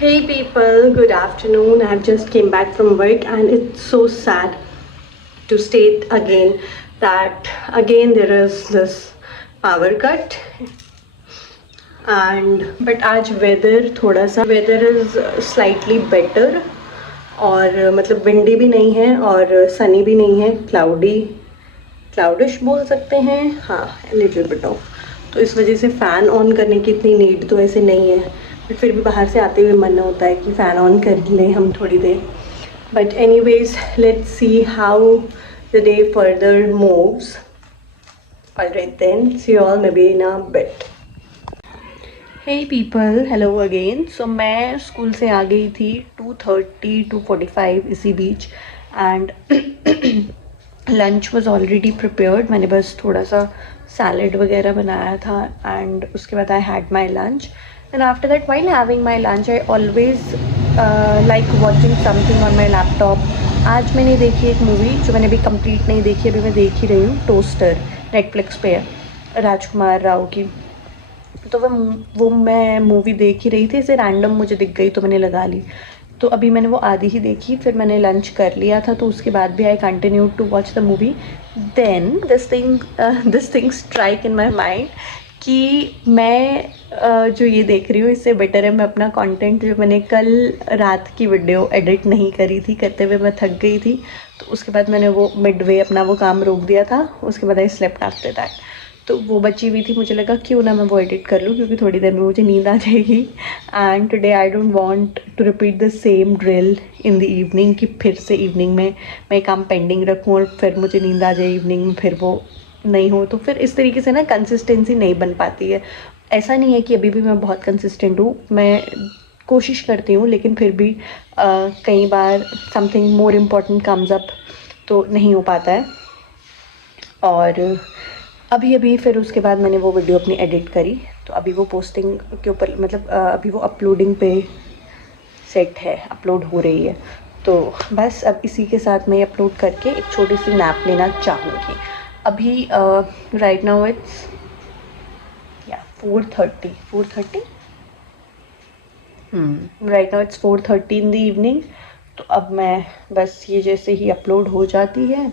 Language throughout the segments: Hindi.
Hey people, good afternoon. I've just came back from work and it's so sad to state again that again there is this power cut and but आज weather थोड़ा सा weather is slightly better और मतलब windy भी नहीं है और sunny भी नहीं है, cloudish बोल सकते हैं, हाँ little bit of। तो इस वजह से फ़ैन ऑन करने की इतनी नीड तो ऐसे नहीं है, बट फिर भी बाहर से आते हुए मन होता है कि फ़ैन ऑन कर लें हम थोड़ी देर। But anyways let's see how the day further moves. Alright then, see you all maybe in a bit. Hey people, hello again. So मैं स्कूल से आ गई थी 2:30 2:45 इसी बीच and lunch was already prepared. मैंने बस थोड़ा सा सैलड वगैरह बनाया था एंड उसके बाद I had my lunch. And after that while having my lunch I always like watching something on my laptop. आज मैंने देखी एक मूवी जो मैंने अभी कंप्लीट नहीं देखी, अभी मैं देख ही रही हूँ, टोस्टर, नेटफ्लिक्स पे है, राजकुमार राव की। तो वो मैं मूवी देख ही रही थी, इसे रैंडम मुझे दिख गई तो मैंने लगा ली। तो अभी मैंने वो आधी ही देखी, फिर मैंने लंच कर लिया था, तो उसके बाद भी I continue to watch the movie. Then this thing strike in my mind कि मैं जो ये देख रही हूँ इससे बेटर है मैं अपना कंटेंट, जो मैंने कल रात की वीडियो एडिट नहीं करी थी, करते हुए मैं थक गई थी, तो उसके बाद मैंने वो मिडवे अपना वो काम रोक दिया था। उसके बाद आई स्लेप्ट आफ्टर दैट, तो वो बची हुई थी, मुझे लगा क्यों ना मैं वो एडिट कर लूँ क्योंकि थोड़ी देर में मुझे नींद आ जाएगी। And today I don't want to repeat the same drill in the evening कि फिर से इवनिंग में मैं काम पेंडिंग रखूँ और फिर मुझे नींद आ जाए इवनिंग में, फिर वो नहीं हो, तो फिर इस तरीके से ना कंसिस्टेंसी नहीं बन पाती है। ऐसा नहीं है कि अभी भी मैं बहुत कंसिस्टेंट हूँ, मैं कोशिश करती हूँ, लेकिन फिर भी कई बार something more important comes up तो नहीं हो पाता है। और अभी फिर उसके बाद मैंने वो वीडियो अपनी एडिट करी, तो अभी वो पोस्टिंग के ऊपर मतलब अभी वो अपलोडिंग पे सेट है, अपलोड हो रही है। तो बस अब इसी के साथ मैं अपलोड करके एक छोटी सी नैप लेना चाहूँगी। अभी right now it's 4:30 right now it's 4:30 in the evening. तो अब मैं बस ये जैसे ही अपलोड हो जाती है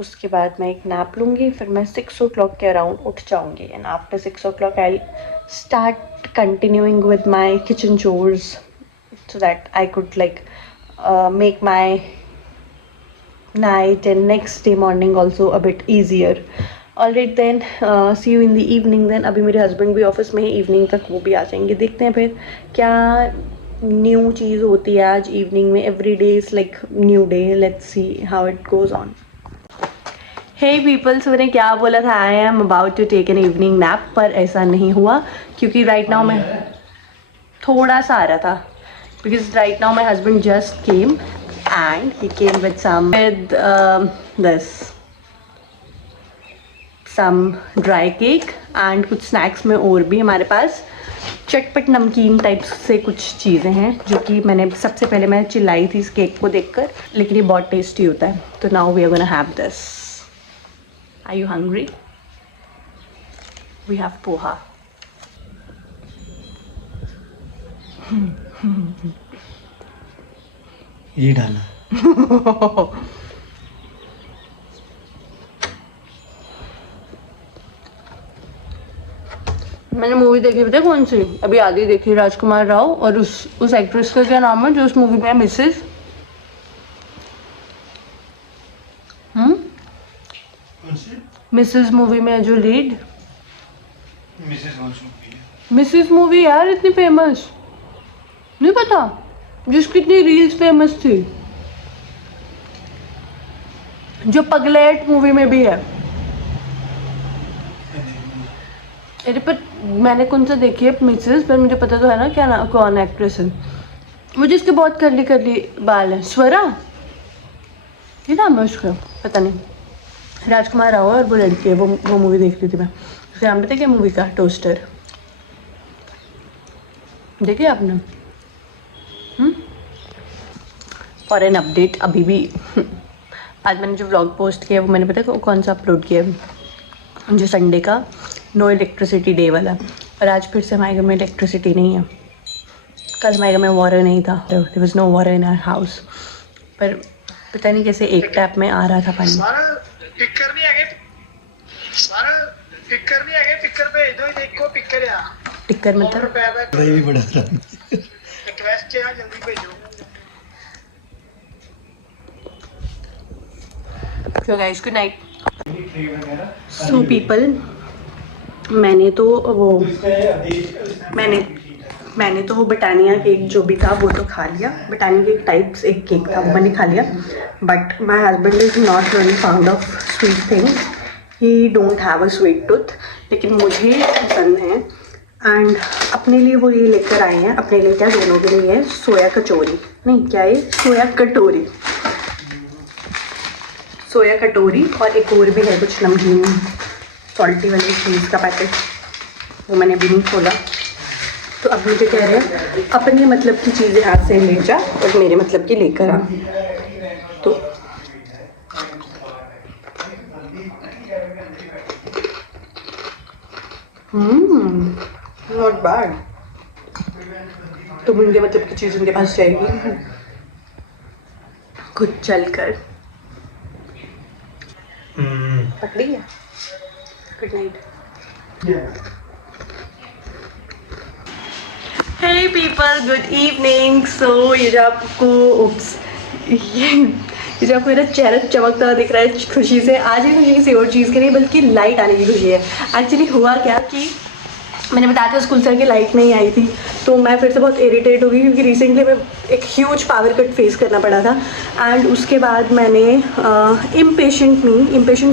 उसके बाद मैं एक नैप लूँगी, फिर मैं 6 o'clock के अराउंड उठ जाऊँगी and after 6 o'clock I start continuing with my kitchen chores so that I could like make my night and next day morning also a bit easier. Alright then, see you in the evening then। अभी मेरे हस्बैंड भी ऑफिस में ही, इवनिंग तक वो भी आ जाएंगे, देखते हैं फिर क्या न्यू चीज़ होती है आज इवनिंग में। Every day is like new day, let's see how it goes on. Hey people, so मैंने क्या बोला था, I am about to take an evening nap, पर ऐसा नहीं हुआ क्योंकि राइट नाउ मैं थोड़ा सा आ रहा था, because right now my husband just came and he came with some dry cake and कुछ स्नैक्स में और भी हमारे पास चटपट नमकीन टाइप्स से कुछ चीज़ें हैं जो कि मैंने सबसे पहले मैं चिल्लाई थी इस केक को देखकर, लेकिन ये बहुत टेस्टी होता है। तो now we are gonna have this. Are you hungry? We have poha. ये डाला। मैंने मूवी देखी पता है कौन सी? अभी आधी देखी, राजकुमार राव और उस एक्ट्रेस का क्या नाम है जो उस मूवी में है? मिसेस मिसेस मूवी में है जो लीड। मिसेस मूवी यार इतनी फेमस नहीं पता, जिसकी इतनी रील्स फेमस थी, जो पगलेट मूवी में भी है। अरे पर मैंने कौन सा देखी है मिसेस, पर मुझे पता तो है ना क्या ना कौन एक्ट्रेस है वो, जिसके बहुत करली करली बाल है। स्वरा ये नाम है उसका, पता नहीं। राजकुमार राव और वो लड़की है, वो मूवी देख रही थी मैं। उसका नाम पता क्या मूवी का? टोस्टर। देखिए आपने? फॉर एन अपडेट अभी भी आज मैंने जो व्लॉग पोस्ट किया वो मैंने पता है कौन सा अपलोड किया, जो संडे का नो इलेक्ट्रिसिटी डे वाला। और आज फिर से हमारे घर में इलेक्ट्रिसिटी नहीं है, कल हमारे घर में वाटर नहीं था, there was no water in our house, पर पता नहीं कैसे एक टैप में आ रहा था पानी। पिकर नहीं आगे, पिकर नहीं आगे, पिकर भेज दो, देखो पिकर आ टिक्कर मतलब भाई भी बड़ा रिक्वेस्ट है, जल्दी भेजो। So guys, good night. So people, मैंने तो ब्रिटानिया केक जो भी था वो तो खा लिया। ब्रिटानिया केक टाइप्स एक केक था, वो मैंने खा लिया। But my husband is not really found of sweet things, he don't have a sweet tooth, लेकिन मुझे पसंद है। एंड अपने लिए वो ये लेकर आए हैं, अपने लिए क्या, दोनों के लिए है सोया कचौरी, नहीं क्या है, सोया कटोरी, सोया कटोरी। और एक और भी है कुछ नमकीन सॉल्टी वाली चीज़ का पैकेट, वो मैंने भी नहीं खोला। तो अब मुझे कह रहे हैं अपने मतलब की चीज़ें हाथ से ले जा और मेरे मतलब की लेकर आ। तो नॉट बैड। तो उनके मतलब की चीज़ उनके पास जाएगी खुद चल कर। पकड़ी है। Good night. Hey people, good evening. So ये जो आपको ये जो आपको मेरा चेहरा चमकता हुआ दिख रहा है खुशी से, आज ही खुशी किसी और चीज़ की नहीं बल्कि लाइट आने की खुशी है। एक्चुअली हुआ क्या कि मैंने बताया था स्कूल से आके लाइट नहीं आई थी, तो मैं फिर से बहुत इरिटेट हो गई क्योंकि रिसेंटली मैं एक ह्यूज पावर कट फेस करना पड़ा था। एंड उसके बाद मैंने इम्पेशेंट तो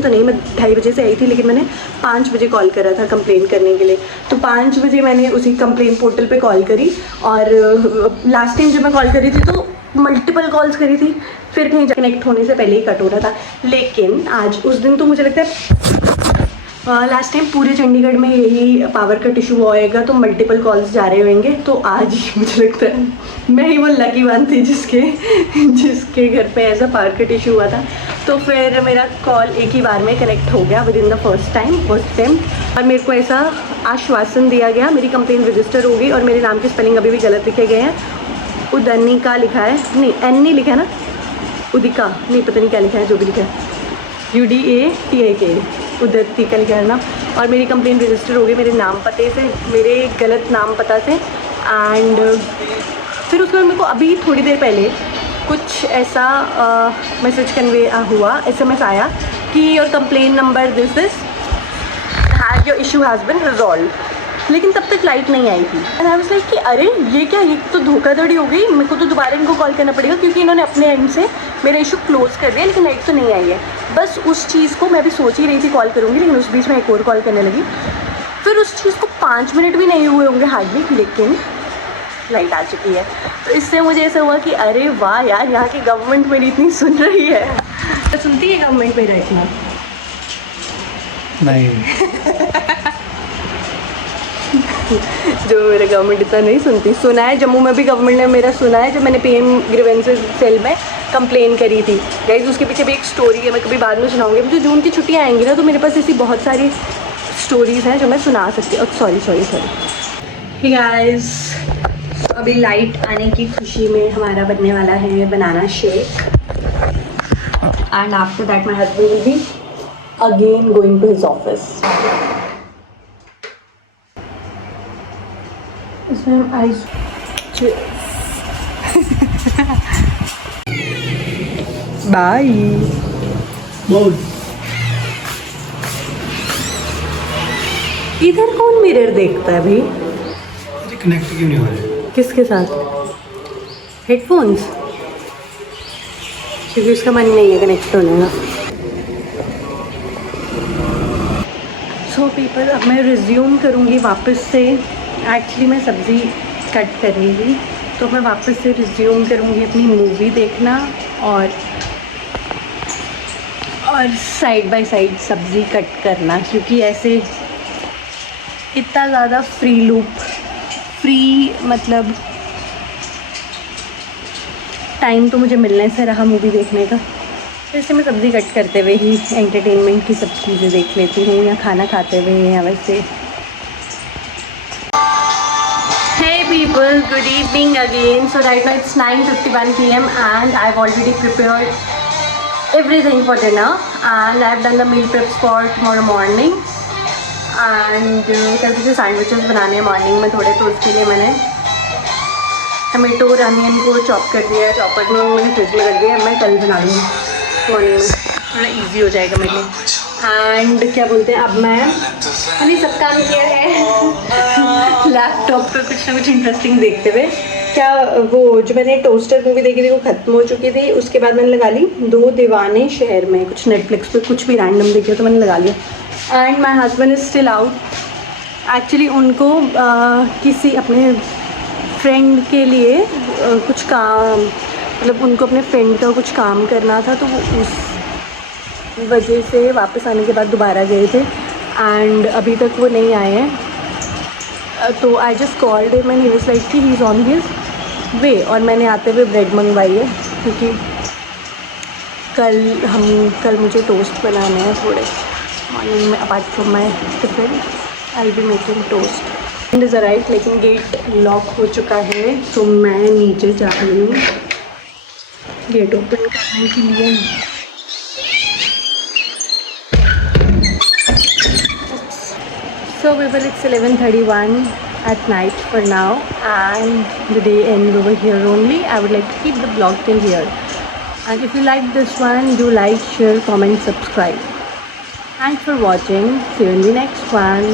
नहीं, मैं 2:30 बजे से आई थी, लेकिन मैंने 5 बजे कॉल करा था कंप्लेन करने के लिए। तो 5 बजे मैंने उसी कंप्लेन पोर्टल पे कॉल करी, और लास्ट टाइम जब मैं कॉल करी थी तो मल्टीपल कॉल्स करी थी, फिर कहीं कनेक्ट होने से पहले ही कट हो रहा था। लेकिन आज उस दिन तो मुझे लगता है लास्ट टाइम पूरे चंडीगढ़ में यही पावर कट इशू होएगा, तो मल्टीपल कॉल्स जा रहे होंगे। तो आज मुझे लगता है मैं ही वो लकी वन थी जिसके घर पे ऐसा पावर कट इशू हुआ था। तो फिर मेरा कॉल एक ही बार में कनेक्ट हो गया with in the first time. और मेरे को ऐसा आश्वासन दिया गया, मेरी कंप्लेन रजिस्टर हो गई, और मेरे नाम के स्पेलिंग अभी भी गलत लिखे गए हैं। उदनिका लिखा है, नहीं एन नहीं लिखा है ना, उदिका नहीं, पता नहीं क्या लिखा है, जो भी लिखा है UDATIK उदती का लिखा है ना। और मेरी कंप्लेन रजिस्टर हो गई मेरे नाम पते से, मेरे गलत नाम पता से। एंड फिर उसके बाद मेरे को अभी थोड़ी देर पहले कुछ ऐसा मैसेज कन्वे हुआ, SMS आया कि your complain number this has your issue has been resolve. लेकिन तब तक लाइट नहीं आई थी। एंड आई वाज लाइक कि अरे ये क्या, ये तो धोखाधड़ी हो गई, मेरे को तो दोबारा इनको कॉल करना पड़ेगा क्योंकि इन्होंने अपने एंड से मेरा इशू क्लोज़ कर दिया, लेकिन लाइट तो नहीं आई है। बस उस चीज़ को मैं भी सोच ही रही थी कॉल करूँगी, लेकिन उस बीच में एक और कॉल करने लगी। फिर उस चीज़ को 5 मिनट भी नहीं हुए होंगे हार्डली, लेकिन लाइट आ चुकी है। तो इससे मुझे ऐसा हुआ कि अरे वाह यार, यहाँ की गवर्नमेंट मेरी इतनी सुन रही है। तो सुनती है गवर्नमेंट मेरा इतना? नहीं जो मेरा गवर्नमेंट इतना नहीं सुनती। सुना है जम्मू में भी गवर्नमेंट ने मेरा सुना है, जब मैंने PM ग्रीवेंसेस सेल में कंप्लेन करी थी। गाइस उसके पीछे भी एक स्टोरी है, मैं कभी बाद में सुनाऊंगी। मुझे जून की छुट्टियाँ आएंगी ना, तो मेरे पास ऐसी बहुत सारी स्टोरीज़ हैं जो मैं सुना सकती हूँ। सॉरी हे गाइस, अभी लाइट आने की खुशी में हमारा बनने वाला है banana shake. And after that my husband will be again going to his office. इसमें हम आइस बाय। इधर कौन मिरर देखता है भाई? कनेक्ट क्यों नहीं हो रहा? किसके साथ? हेडफोन्स? क्योंकि उसका मन नहीं है कनेक्ट होने का। सो पीपल, अब मैं रिज्यूम करूँगी वापस से। एक्चुअली मैं सब्ज़ी कट कर रही थी, तो मैं वापस से रिज्यूम करूँगी अपनी मूवी देखना, और साइड बाय साइड सब्ज़ी कट करना, क्योंकि ऐसे इतना ज़्यादा फ्री मतलब टाइम तो मुझे मिलने से रहा मूवी देखने का। वैसे मैं सब्ज़ी कट करते हुए ही एंटरटेनमेंट की सब चीज़ें देख लेती हूँ, या खाना खाते हुए, या वैसे। Hey people, good evening again. So right now it's 9:51 p.m. and I've already prepared everything for dinner and I've done the meal preps for tomorrow morning. And कल मुझे सैंडविचेस बनाने हैं मॉर्निंग में थोड़े, तो उसके लिए मैंने टमेटो और अनियन को चॉप कर दिया है, चॉपर में मैंने फ्रिज में रख दिया है। मैं कल बना लूँगी मॉर्निंग में, थोड़ा इजी हो जाएगा मेरे लिए। एंड क्या बोलते हैं, अब मैंने सब काम किया है लैपटॉप पे कुछ ना कुछ इंटरेस्टिंग देखते हुए। क्या वो जो मैंने टोस्टर मूवी देखी थी वो ख़त्म हो चुकी थी, उसके बाद मैंने लगा ली दो दीवाने शहर में, कुछ नेटफ्लिक्स पे कुछ भी रैंडम देखी तो मैंने लगा लिया। And my husband is still out. Actually उनको किसी अपने फ्रेंड के लिए कुछ काम, मतलब उनको अपने फ्रेंड का कुछ काम करना था, तो वो उस वजह से वापस आने के बाद दोबारा गए थे एंड अभी तक वो नहीं आए हैं। तो I just called him and he was like कि he is on his way. और मैंने आते हुए ब्रेड मंगवाई है क्योंकि कल मुझे टोस्ट बनाने हैं थोड़े मॉर्निंग में। Apart from my tiffin I will be making toast. And is right, लेकिन गेट लॉक हो चुका है तो मैं नीचे जा रही हूँ गेट ओपन करने के लिए। So people, it's 11:31 at night for now and the day ends over here only. I would like to keep the vlog till here. And if you like this one, do like, share, comment, subscribe. Thanks for watching. See you in the next one.